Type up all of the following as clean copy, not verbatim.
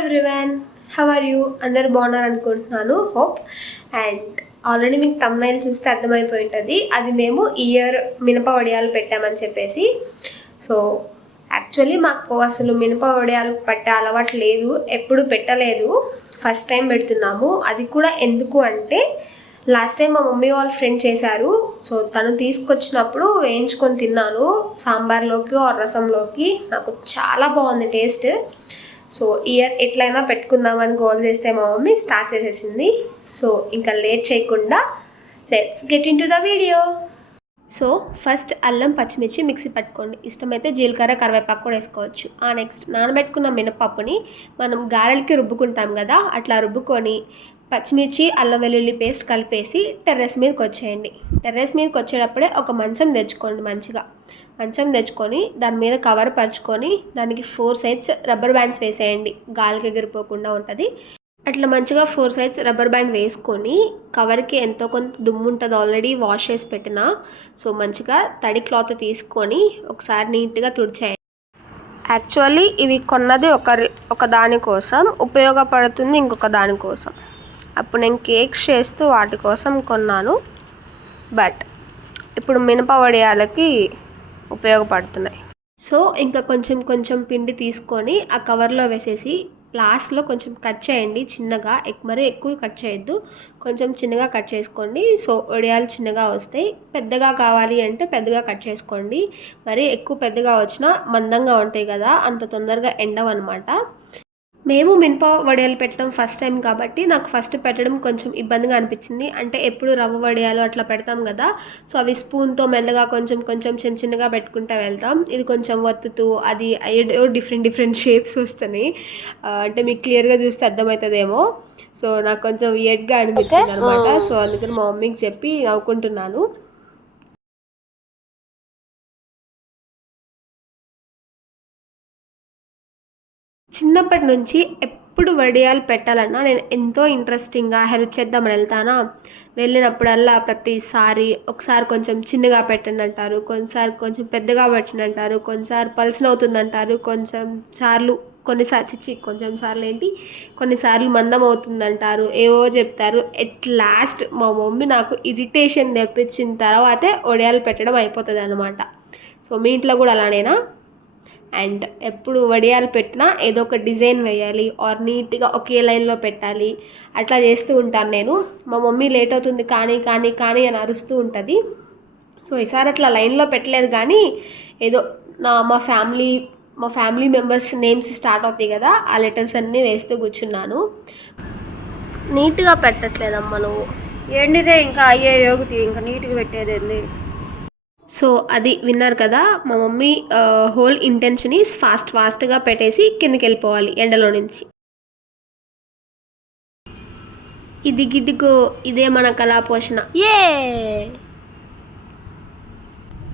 Everyone, how are you? అందరు బాగున్నారు అనుకుంటున్నాను, హోప్. అండ్ ఆల్రెడీ మీకు తమ్నైల్ చూస్తే అర్థమైపోయి ఉంటుంది, అది మేము ఇయర్ మినప వడియాలు పెట్టామని చెప్పేసి. సో యాక్చువల్లీ మాకు అసలు మినప వడియాలు పట్టే అలవాటు లేదు, ఎప్పుడు పెట్టలేదు, ఫస్ట్ టైం పెడుతున్నాము. అది కూడా ఎందుకు అంటే లాస్ట్ టైం మా మమ్మీ వాళ్ళ ఫ్రెండ్ చేశారు, సో తను తీసుకొచ్చినప్పుడు వేయించుకొని తిన్నాను సాంబార్లోకి ఆర్ రసంలోకి. నాకు చాలా బాగుంది టేస్ట్. సో ఇయర్ ఎట్లయినా పెట్టుకుందామని గోల్ చేస్తే మా మమ్మీ స్టార్ట్ చేసేసింది. సో ఇంకా లేట్ చేయకుండా let's get in to the video. So first అల్లం పచ్చిమిర్చి మిక్సీ పట్టుకోండి, ఇష్టమైతే జీలకర్ర కరివేపాకు కూడా వేసుకోవచ్చు. నెక్స్ట్ నానబెట్టుకున్న మినపప్పుని మనం గారెలకి రుబ్బుకుంటాం కదా, అట్లా రుబ్బుకొని పచ్చిమిర్చి అల్లం వెల్లుల్లి పేస్ట్ కలిపేసి టెర్రస్ మీదకి వచ్చేయండి. టెర్రస్ మీదకి వచ్చేటప్పుడే ఒక మంచం తెచ్చుకోండి, మంచం తెచ్చుకొని దాని మీద కవర్ పరుచుకొని దానికి 4 సైడ్స్ రబ్బర్ బ్యాండ్స్ వేసేయండి, గాలికి ఎగిరిపోకుండా ఉంటుంది. అట్లా మంచిగా 4 సైడ్స్ రబ్బర్ బ్యాండ్ వేసుకొని కవర్కి ఎంతో కొంత దుమ్ము ఉంటుంది, ఆల్రెడీ వాష్ చేసి పెట్టిన. సో మంచిగా తడి క్లాత్ తీసుకొని ఒకసారి నీట్గా తుడిచేయండి. యాక్చువల్లీ ఇవి కొన్నది ఒక దానికోసం, ఉపయోగపడుతుంది ఇంకొక దానికోసం. అప్పుడు నేను కేక్స్ చేస్తూ వాటి కోసం కొన్నాను, బట్ ఇప్పుడు మినప వడియాలకి ఉపయోగపడుతున్నాయి. సో ఇంకా కొంచెం పిండి తీసుకొని ఆ కవర్లో వేసేసి లాస్ట్లో కొంచెం కట్ చేయండి చిన్నగా, మరీ ఎక్కువ కట్ చేయొద్దు, కొంచెం చిన్నగా కట్ చేసుకోండి. సో వడియాలు చిన్నగా వస్తాయి. పెద్దగా కావాలి అంటే పెద్దగా కట్ చేసుకోండి, మరి ఎక్కువ పెద్దగా వచ్చినా మందంగా ఉంటాయి కదా, అంత తొందరగా ఎండవు అనమాట. మేము మినప వడియాలు పెట్టడం ఫస్ట్ టైం కాబట్టి నాకు ఫస్ట్ పెట్టడం కొంచెం ఇబ్బందిగా అనిపించింది. అంటే ఎప్పుడు రవ్వ వడియాలు అట్లా పెడతాం కదా, సో అవి స్పూన్తో మెల్లగా కొంచెం చిన్నగా పెట్టుకుంటూ వెళ్తాం. ఇది కొంచెం వత్తుతూ అది డిఫరెంట్ షేప్స్ వస్తున్నాయి. అంటే మీకు క్లియర్గా చూస్తే అర్థమవుతుందేమో. సో నాకు కొంచెం వియర్డ్గా అనిపించింది అనమాట. సో అందుకని మా మమ్మీకి చెప్పి నవ్వుకుంటున్నాను. చిన్నప్పటి నుంచి ఎప్పుడు వడియాలు పెట్టాలన్నా నేను ఎంతో ఇంట్రెస్టింగ్గా హెల్ప్ చేద్దామని వెళ్తానా, వెళ్ళినప్పుడల్లా ప్రతిసారి ఒకసారి కొంచెం చిన్నగా పెట్టండి అంటారు, కొన్నిసారి కొంచెం పెద్దగా పెట్టండి అంటారు, కొన్నిసారి పల్సన్ అవుతుందంటారు, కొన్నిసార్లు మందం అవుతుందంటారు, ఏవో చెప్తారు. ఎట్ లాస్ట్ మా మమ్మీ నాకు ఇరిటేషన్ తెప్పించిన తర్వాతే వడియాలు పెట్టడం అయిపోతుంది అనమాట. సో మీ ఇంట్లో కూడా అలానేనా? అండ్ ఎప్పుడు వడియాలు పెట్టినా ఏదో ఒక డిజైన్ వేయాలి ఆర్ నీట్గా ఒకే లైన్లో పెట్టాలి, అట్లా చేస్తూ ఉంటాను నేను. మా మమ్మీ లేట్ అవుతుంది కానీ అని అరుస్తూ ఉంటుంది. సో ఈసారి అట్లా లైన్లో పెట్టలేదు, కానీ ఏదో మా ఫ్యామిలీ మెంబర్స్ నేమ్స్ స్టార్ట్ అవుతాయి కదా, ఆ లెటర్స్ అన్నీ వేస్తూ కూర్చున్నాను. నీట్గా పెట్టట్లేదమ్మా నువ్వు, ఏంటిదే ఇంకా అయ్యే యోగితి, ఇంకా నీట్గా పెట్టేది ఏంది? సో అది విన్నారు కదా, మా మమ్మీ హోల్ ఇంటెన్షన్ ఈస్ ఫాస్ట్గా పెట్టేసి కిందకి వెళ్ళిపోవాలి ఎండలో నుంచి. ఇదిగో ఇదే మన కళా పోషణ.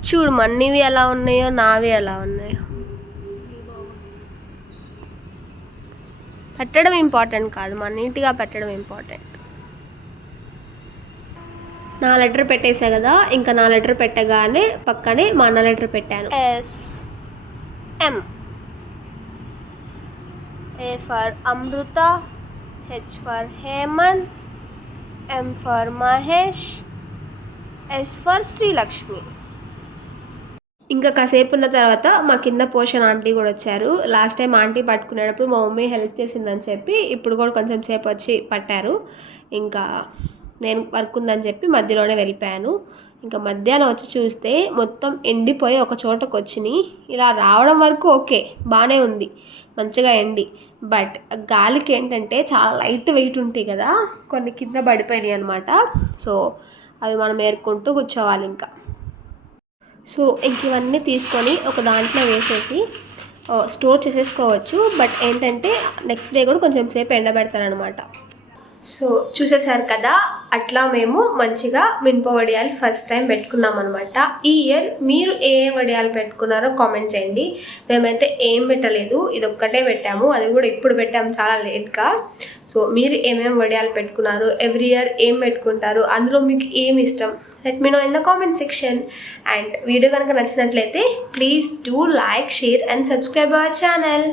చూడు మన్నీవి ఎలా ఉన్నాయో, నావి ఎలా ఉన్నాయో. పెట్టడం ఇంపార్టెంట్ కాదు, మన నీట్గా పెట్టడం ఇంపార్టెంట్. నా లెటర్ పెట్టేసా కదా, ఇంకా నా లెటర్ పెట్టగానే పక్కనే మా అన్న లెటర్ పెట్టాను. SM, A for Amrutha, H for Hemant, M for Mahesh, S for Srilakshmi. ఇంకా కాసేపు ఉన్న తర్వాత మా కింద పోషన్ ఆంటీ కూడా వచ్చారు. లాస్ట్ టైం ఆంటీ పట్టుకునేటప్పుడు మా మమ్మీ హెల్ప్ చేసిందని చెప్పి ఇప్పుడు కూడా కొంచెం సేపు వచ్చి పట్టారు. ఇంకా నేను వర్క్ ఉందని చెప్పి మధ్యలోనే వెళ్ళిపోయాను. ఇంకా మధ్యాహ్నం వచ్చి చూస్తే మొత్తం ఎండిపోయి ఒక చోటకు వచ్చినాయి. ఇలా రావడం వరకు ఓకే, బాగానే ఉంది, మంచిగా ఎండి. బట్ గాలికి ఏంటంటే చాలా లైట్ వెయిట్ ఉంటాయి కదా, కొన్ని కింద పడిపోయినాయి అనమాట. సో అవి మనం ఏరుకుంటూ కూర్చోవాలి ఇంకా. సో ఇంక ఇవన్నీ తీసుకొని ఒక దాంట్లో వేసేసి స్టోర్ చేసేసుకోవచ్చు. బట్ ఏంటంటే నెక్స్ట్ డే కూడా కొంచెం సేపు ఎండబెడతారనమాట. సో చూసేసారు కదా, అట్లా మేము మంచిగా మినప వడియాలు ఫస్ట్ టైం పెట్టుకున్నాం అనమాట. ఈ ఇయర్ మీరు ఏ వడియాలు పెట్టుకున్నారో కామెంట్ చేయండి. మేమైతే ఏం పెట్టలేదు, ఇది ఒక్కటే పెట్టాము, అది కూడా ఇప్పుడు పెట్టాము చాలా లేట్గా. సో మీరు ఏమేమి వడియాలు పెట్టుకున్నారు, ఎవ్రీ ఇయర్ ఏం పెట్టుకుంటారు, అందులో మీకు ఏమి ఇష్టం, let me know in the comment section. And video కనుక నచ్చినట్లయితే please do like, share and subscribe our channel.